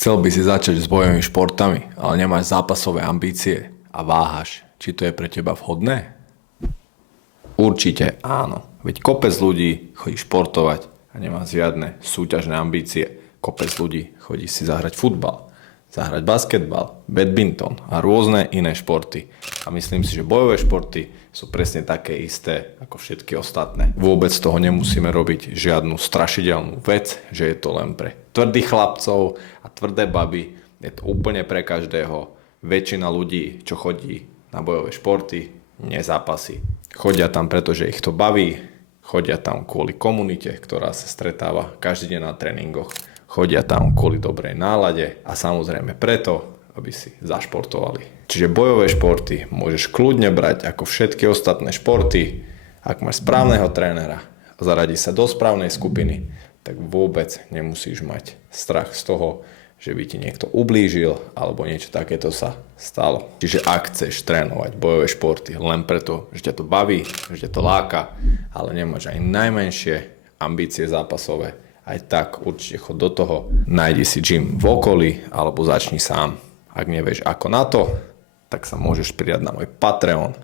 Chcel by si začať s bojovými športami, ale nemáš zápasové ambície a váhaš, či to je pre teba vhodné? Určite áno, veď kopec ľudí chodí športovať a nemá žiadne súťažné ambície. Kopec ľudí chodí si zahrať futbal, zahrať basketbal, badminton a rôzne iné športy. A myslím si, že bojové športy sú presne také isté ako všetky ostatné. Vôbec z toho nemusíme robiť žiadnu strašidelnú vec, že je to len pre tvrdých chlapcov a tvrdé baby. Je to úplne pre každého. Väčšina ľudí, čo chodí na bojové športy, nezápasí. Chodia tam, pretože ich to baví. Chodia tam kvôli komunite, ktorá sa stretáva každý deň na tréningoch. Chodia tam kvôli dobrej nálade a samozrejme preto, aby si zašportovali. Čiže bojové športy môžeš kľudne brať ako všetky ostatné športy. Ak máš správneho trénera a zaradíš sa do správnej skupiny, tak vôbec nemusíš mať strach z toho, že by ti niekto ublížil alebo niečo takéto sa stalo. Čiže ak chceš trénovať bojové športy len preto, že ťa to baví, že ťa to láka, ale nemáš aj najmenšie ambície zápasové, aj tak určite chod do toho, nájdi si gym v okolí alebo začni sám. Ak nevieš ako na to, tak sa môžeš pridať na môj Patreon,